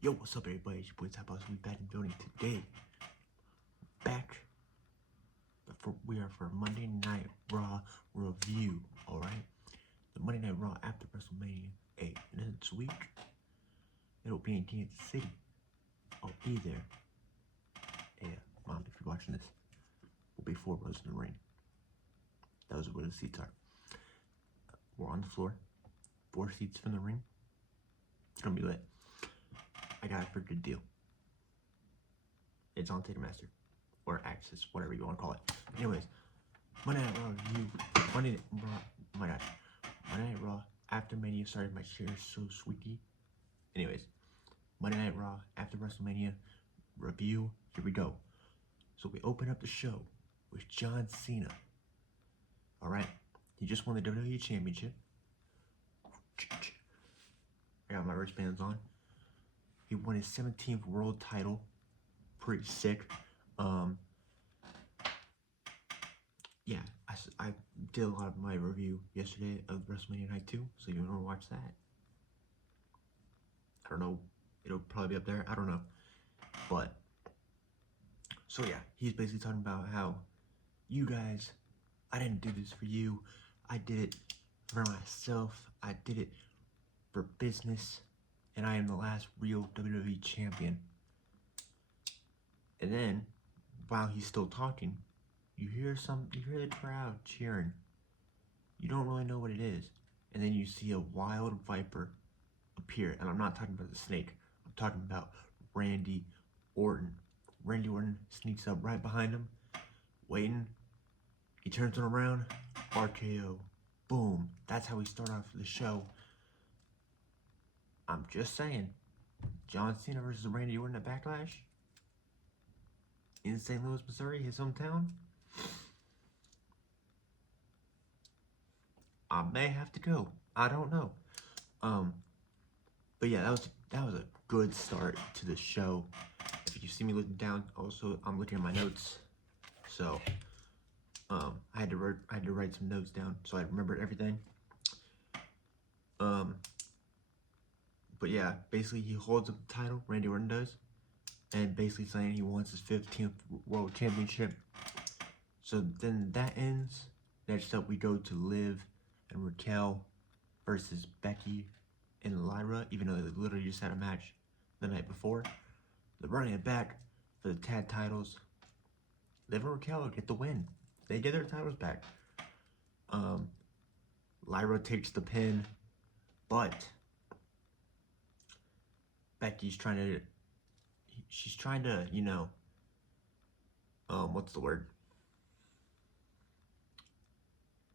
Yo, what's up, everybody? It's your boy Top Boss. We back in the building today. We are for Monday Night Raw review. All right, the Monday Night Raw after WrestleMania 8. Next week, it'll be in Kansas City. I'll be there. Yeah, Mom, if you're watching this, we'll be 4 rows in the ring. Those are where the seats are. We're on the floor. 4 seats from the ring. It's gonna be lit. I got a pretty good deal. It's on Ticketmaster or Access, whatever you want to call it. Anyways, Monday Night Raw review. Monday Night Raw. Oh my gosh. Monday Night Raw after Mania started. My chair is so squeaky. Anyways, Monday Night Raw after WrestleMania review. Here we go. So we open up the show with John Cena. All right, he just won the WWE Championship. I got my wristbands on. He won his 17th world title. Pretty sick. Yeah, I did a lot of my review yesterday of WrestleMania Night 2, so you want to watch that. I don't know. It'll probably be up there. I don't know. But, so yeah, he's basically talking about how, you guys, I didn't do this for you. I did it for myself. I did it for business. And I am the last real WWE champion. And then, while he's still talking, you hear the crowd cheering. You don't really know what it is. And then you see a wild viper appear. And I'm not talking about the snake. I'm talking about Randy Orton. Randy Orton sneaks up right behind him, waiting. He turns it around, RKO. Boom. That's how we start off the show. I'm just saying, John Cena versus Randy Orton at Backlash in St. Louis, Missouri, his hometown. I may have to go. I don't know. But yeah, that was a good start to the show. If you see me looking down, also I'm looking at my notes. So I had to write some notes down so I remembered everything. But yeah, basically he holds up the title, Randy Orton does, and basically saying he wants his 15th World Championship. So then that ends. Next up we go to Liv and Raquel versus Becky and Lyra, even though they literally just had a match the night before. They're running it back for the tag titles. Liv and Raquel get the win. They get their titles back. Lyra takes the pin, but Becky's trying to, you know, what's the word?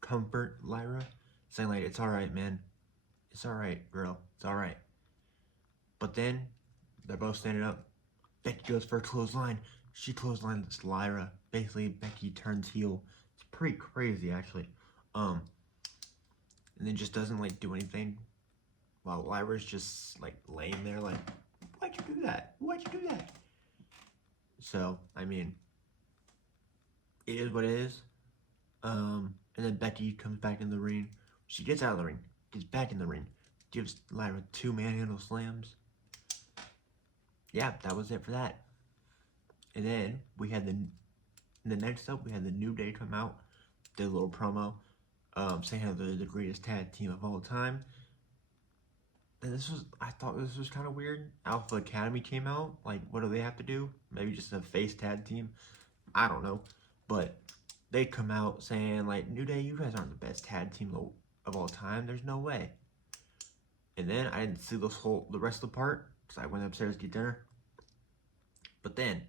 Comfort Lyra, saying like, it's alright, man. It's alright, girl. It's alright. But then, they're both standing up. Becky goes for a clothesline. She clotheslines Lyra. Basically, Becky turns heel. It's pretty crazy, actually. And then just doesn't, like, do anything. While Lyra's just, like, laying there, like, why'd you do that? Why'd you do that? So, I mean, it is what it is. And then Becky comes back in the ring. She gets out of the ring, gets back in the ring, gives Lyra 2 manhandle slams. Yeah, that was it for that. And then we had the next up, we had the New Day come out, did a little promo, saying how they're the greatest tag team of all time. And I thought this was kind of weird. Alpha Academy came out. Like, what do they have to do? Maybe just a face tag team? I don't know. But they come out saying, like, New Day, you guys aren't the best tag team of all time. There's no way. And then I didn't see the rest of the part, because I went upstairs to get dinner. But then,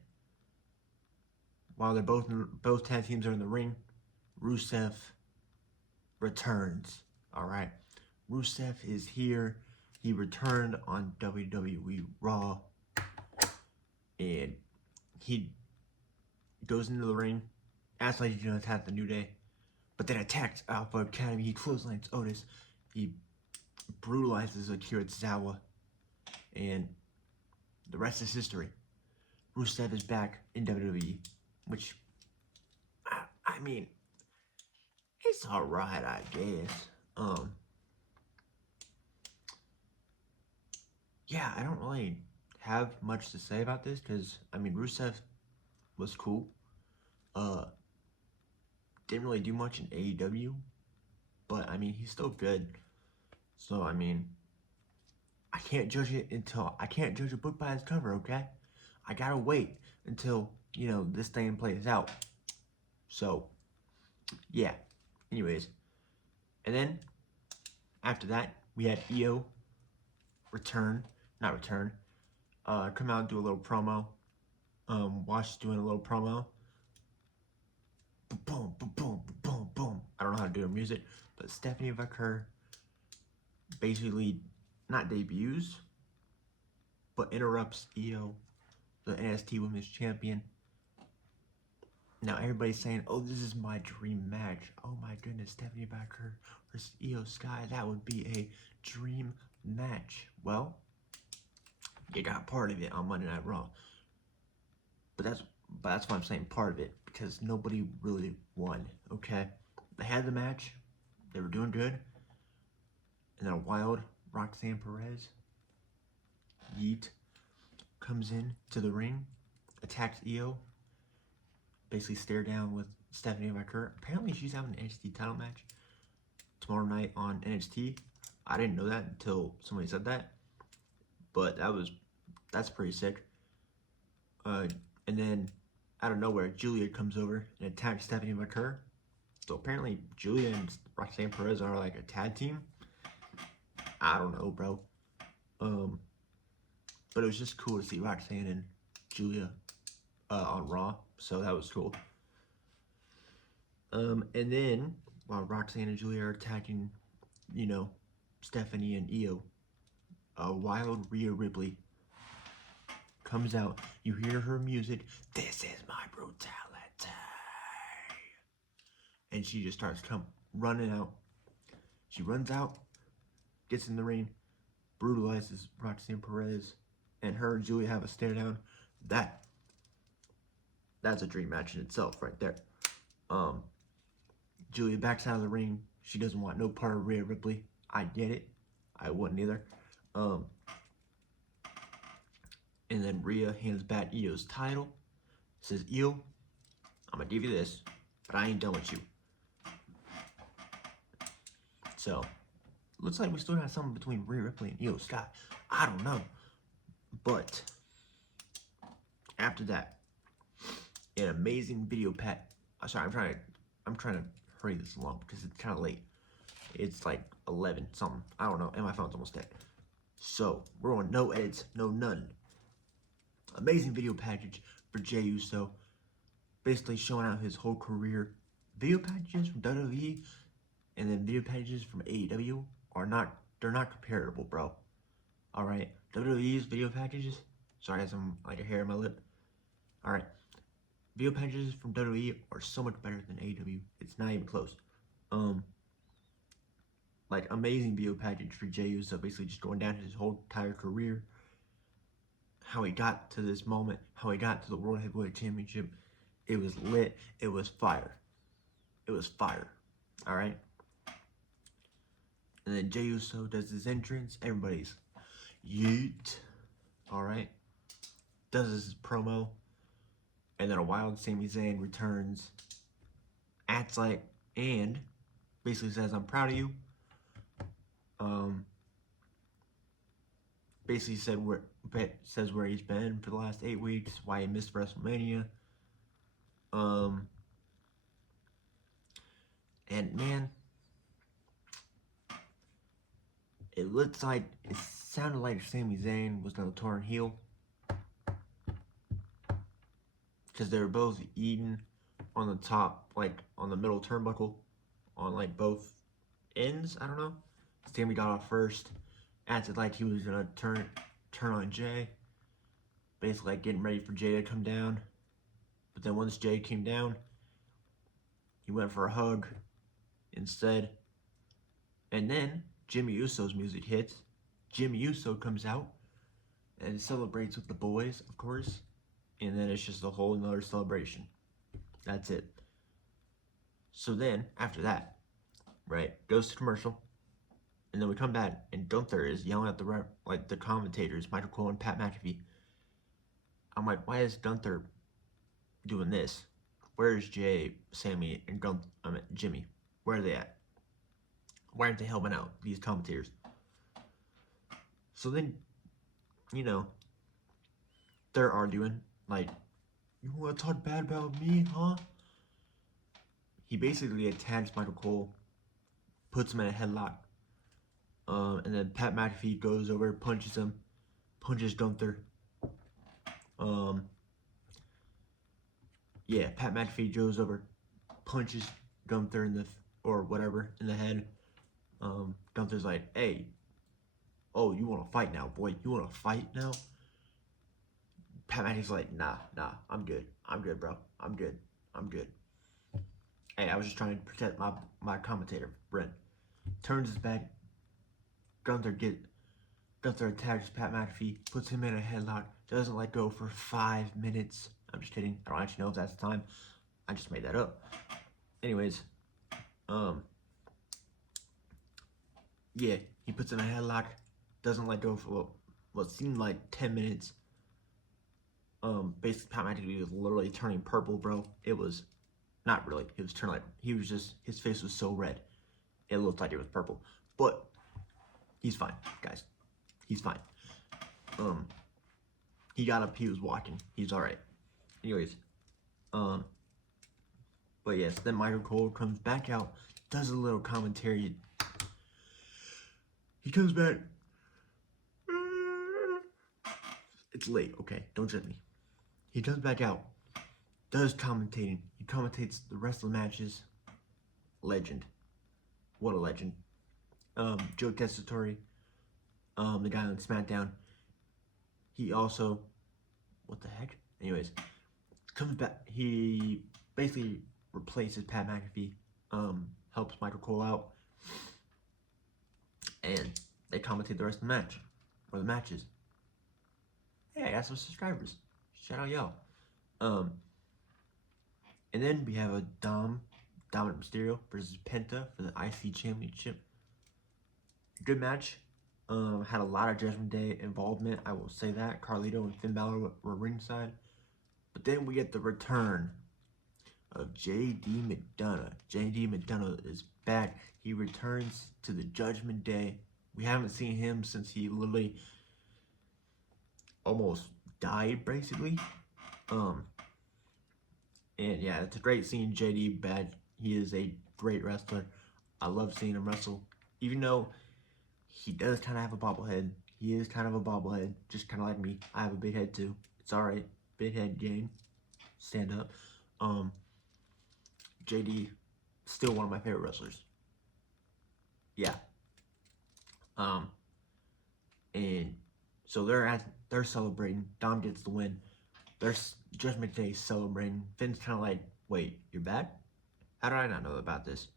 while they're both tag teams are in the ring, Rusev returns. All right, Rusev is here. He returned on WWE Raw, and he goes into the ring, acts like he's gonna attack the New Day, but then attacks Alpha Academy. He clotheslines Otis. He brutalizes Akira Tozawa, and the rest is history. Rusev is back in WWE, which, I mean, it's alright, I guess. Yeah, I don't really have much to say about this because I mean Rusev was cool. Uh, didn't really do much in AEW, but I mean he's still good. So I mean, I can't judge a book by its cover. Okay, I gotta wait until this thing plays out. So yeah. Anyways, and then after that we had Io not return. Come out and do a little promo. Wash doing a little promo. Boom, boom, boom, boom, boom. I don't know how to do her music, but Stephanie Vaquer basically not debuts, but interrupts Io, the NXT Women's Champion. Now everybody's saying, "Oh, this is my dream match." Oh my goodness, Stephanie Vaquer versus Io Sky. That would be a dream match. Well, you got part of it on Monday Night Raw. But that's why I'm saying part of it, because nobody really won, okay? They had the match, they were doing good, and then a wild Roxanne Perez, yeet, comes in to the ring, attacks Io, basically stare down with Stephanie Vaquer. Apparently she's having an NXT title match tomorrow night on NXT. I didn't know that until somebody said that, but that's pretty sick. And then out of nowhere, Julia comes over and attacks Stephanie Vaquer. So apparently Julia and Roxanne Perez are like a tag team. I don't know, bro. But it was just cool to see Roxanne and Julia on Raw. So that was cool. And then while Roxanne and Julia are attacking, Stephanie and Io, a wild Rhea Ripley comes out. You hear her music. This is my brutality. And she just starts running out. She runs out, gets in the ring, brutalizes Roxanne Perez, and her and Julia have a stare down. That's a dream match in itself right there. Julia backs out of the ring. She doesn't want no part of Rhea Ripley. I get it. I wouldn't either. And then Rhea hands back Io's title. Says, Io, I'm going to give you this, but I ain't done with you. So, looks like we still have something between Rhea Ripley and Io Sky. I don't know. But, after that, an amazing video pack. Sorry, I'm trying to hurry this along because it's kind of late. It's like 11 something. I don't know, and my phone's almost dead. So, we're on no edits, no none. Amazing video package for Jey Uso, basically showing out his whole career. Video packages from WWE and then video packages from AEW they're not comparable, bro. Alright, WWE's video packages, sorry, I have some like a hair in my lip. Alright, video packages from WWE are so much better than AEW. It's not even close. Like amazing video package for Jey Uso, basically just going down his whole entire career. How he got to this moment, how he got to the World Heavyweight Championship. It was lit. It was fire. It was fire. Alright? And then Jey Uso does his entrance. Everybody's yeet. Alright? Does his promo. And then a wild Sami Zayn returns. Acts like, and basically says, I'm proud of you. Basically says where he's been for the last 8 weeks, why he missed WrestleMania. And man, it sounded like Sami Zayn was gonna turn heel. Because they were both eating on the top, like on the middle turnbuckle, on like both ends, I don't know. Sami got off first, acted like he was gonna turn on Jey, basically like getting ready for Jey to come down. But then once Jey came down, he went for a hug instead. And then Jimmy Uso's music hits. Jimmy Uso comes out and celebrates with the boys, of course. And then it's just a whole nother celebration. That's it. So then, after that, right, goes to commercial. And then we come back, and Gunther is yelling at the commentators, Michael Cole and Pat McAfee. I'm like, why is Gunther doing this? Where's Jay, Sammy, and Jimmy? Where are they at? Why aren't they helping out these commentators? So then, you know, they're arguing. Like, you want to talk bad about me, huh? He basically attacks Michael Cole, puts him in a headlock, and then Pat McAfee goes over, punches him, punches Gunther. Yeah, Pat McAfee goes over, punches Gunther in the or whatever in the head. Gunther's like, "Hey, oh, you want to fight now, boy? You want to fight now?" Pat McAfee's like, "Nah, I'm good, bro, I'm good." Hey, I was just trying to protect my commentator, Brent. Turns his back. Gunther attacks Pat McAfee, puts him in a headlock, doesn't let go for 5 minutes. I'm just kidding. I don't actually know if that's the time. I just made that up. Anyways, yeah, he puts him in a headlock, doesn't let go for what seemed like 10 minutes. Basically, Pat McAfee was literally turning purple, bro. It was not really. It was turning like his face was so red, it looked like it was purple. But he's fine, guys. He's fine. He got up. He was walking. He's all right. Anyways, but yes, then Michael Cole comes back out, does a little commentary. He comes back. It's late, okay? Don't judge me. He comes back out, does commentating. He commentates the rest of the matches. Legend. What a legend. Joe Tessitore, the guy on SmackDown. He also, what the heck? Anyways, comes back. He basically replaces Pat McAfee. Helps Michael Cole out, and they commentate the rest of the match or the matches. Hey, I got some subscribers. Shout out y'all. And then we have a Dominic Mysterio versus Penta for the IC Championship. Good match. Had a lot of Judgment Day involvement. I will say that. Carlito and Finn Balor were ringside. But then we get the return of JD McDonough. JD McDonough is back. He returns to the Judgment Day. We haven't seen him since he literally almost died, basically. And yeah, it's a great seeing JD back. He is a great wrestler. I love seeing him wrestle. Even though he does kind of have a bobblehead. He is kind of a bobblehead, just kind of like me. I have a big head too. It's alright. Big head gang. Stand up. JD, still one of my favorite wrestlers. Yeah. And so they're celebrating. Dom gets the win. There's Judgment Day celebrating. Finn's kind of like, wait, you're back? How did I not know about this?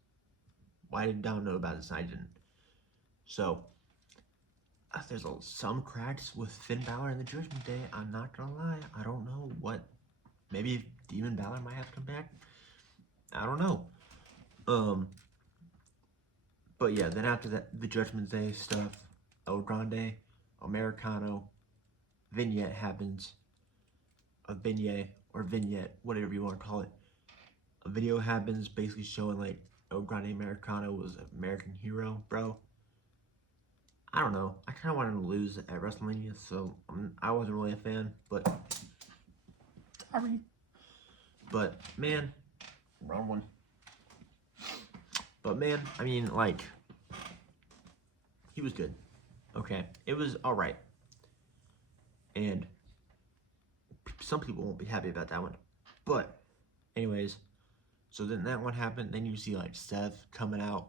Why did Dom know about this and I didn't? So, there's some cracks with Finn Balor in the Judgment Day. I'm not gonna lie. I don't know what. Maybe Demon Balor might have to come back. I don't know. But yeah, then after that, the Judgment Day stuff, El Grande, Americano, vignette happens. A vignette or vignette, whatever you want to call it. A video happens basically showing like El Grande Americano was an American hero, bro. I don't know. I kind of wanted him to lose at Wrestlemania, so I wasn't really a fan, but sorry. But man, wrong one. But man, I mean, like, he was good. Okay, it was all right. And some people won't be happy about that one. But anyways, so then that one happened. Then you see like Seth coming out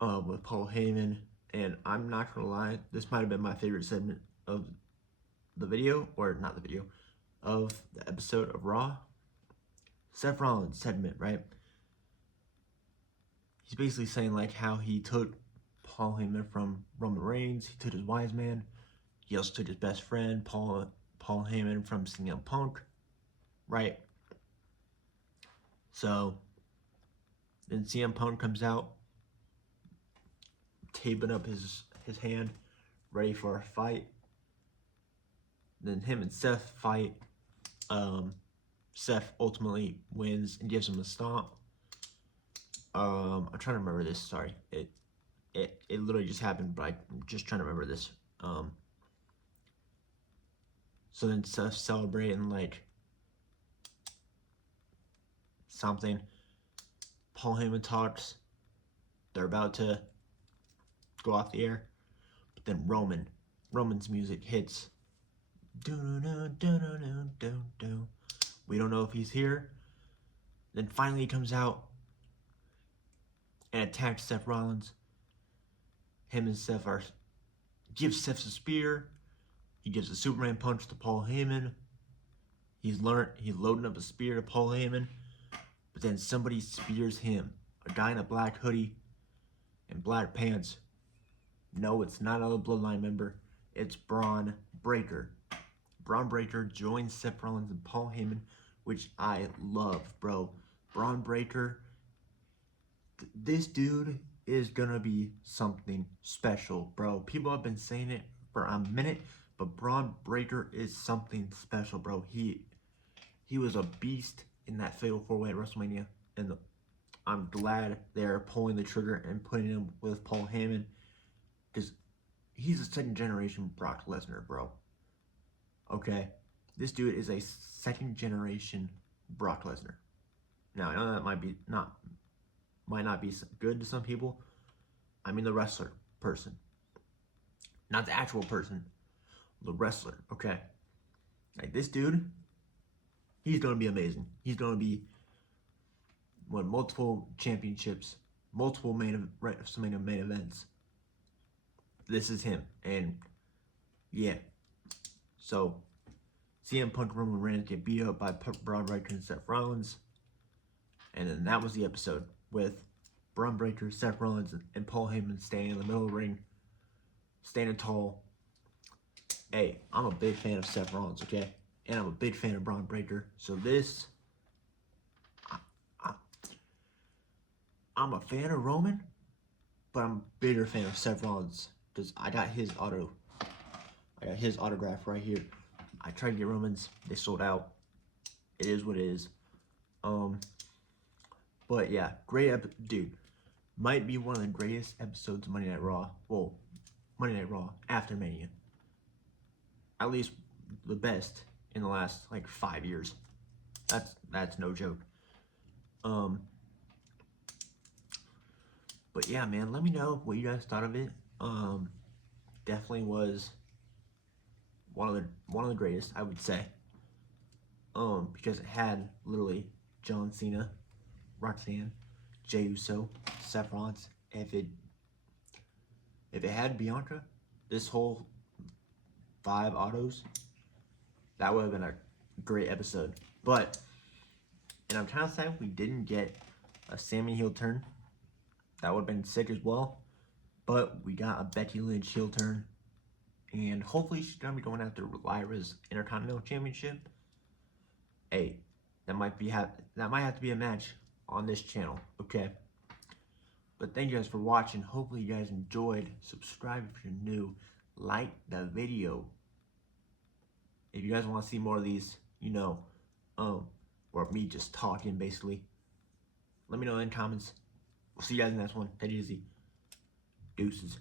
with Paul Heyman. And I'm not gonna lie, this might have been my favorite segment of the video, or not the video, of the episode of Raw. Seth Rollins segment, right? He's basically saying like how he took Paul Heyman from Roman Reigns. He took his wise man. He also took his best friend, Paul Heyman, from CM Punk, right? So then CM Punk comes out, taping up his hand, ready for a fight. Then him and Seth fight. Seth ultimately wins and gives him a stomp. I'm trying to remember this. Sorry, it literally just happened, but I'm just trying to remember this. So then Seth celebrating like something. Paul Heyman talks. They're about to go off the air, but then Roman's music hits. We don't know if he's here. Then finally he comes out and attacks Seth Rollins. Him and Seth gives Seth a spear. He gives a Superman punch to Paul Heyman. He's loading up a spear to Paul Heyman, but then somebody spears him. A guy in a black hoodie and black pants. No, it's not another Bloodline member. It's Braun Breaker. Braun Breaker joins Seth Rollins and Paul Heyman, which I love, bro. Braun Breaker, this dude is gonna be something special, bro. People have been saying it for a minute, but Braun Breaker is something special, bro. He was a beast in that Fatal 4-Way at WrestleMania, and I'm glad they're pulling the trigger and putting him with Paul Heyman, because he's a second generation Brock Lesnar, bro. Okay, this dude is a second generation Brock Lesnar. Now I know that might not be good to some people. I mean the wrestler person, not the actual person, the wrestler. Okay, like this dude, he's gonna be amazing. He's gonna be won multiple championships, multiple main events. This is him, and yeah. So, CM Punk, Roman Reigns get beat up by Braun Breaker and Seth Rollins. And then that was the episode with Braun Breaker, Seth Rollins, and Paul Heyman standing in the middle of the ring, standing tall. Hey, I'm a big fan of Seth Rollins, okay? And I'm a big fan of Braun Breaker. So this, I'm a fan of Roman, but I'm a bigger fan of Seth Rollins because I got his autograph right here. I tried to get Roman's, they sold out. It is what it is. But yeah, dude. Might be one of the greatest episodes of Monday Night Raw. Well, Monday Night Raw after Mania. At least the best in the last like 5 years. That's no joke. But yeah, man, let me know what you guys thought of it. Definitely was one of the greatest, I would say. Because it had literally John Cena, Roxanne, Jey Uso, Seth Rollins. If it had Bianca, this whole 5 autos, that would have been a great episode. But, and I'm kind of sad we didn't get a Sami heel turn. That would have been sick as well. But we got a Becky Lynch heel turn. And hopefully she's going to be going after Lyra's Intercontinental Championship. Hey, that might have to be a match on this channel, okay? But thank you guys for watching. Hopefully you guys enjoyed. Subscribe if you're new. Like the video. If you guys want to see more of these, or me just talking basically, let me know in the comments. We'll see you guys in the next one. Take it easy. Deuces.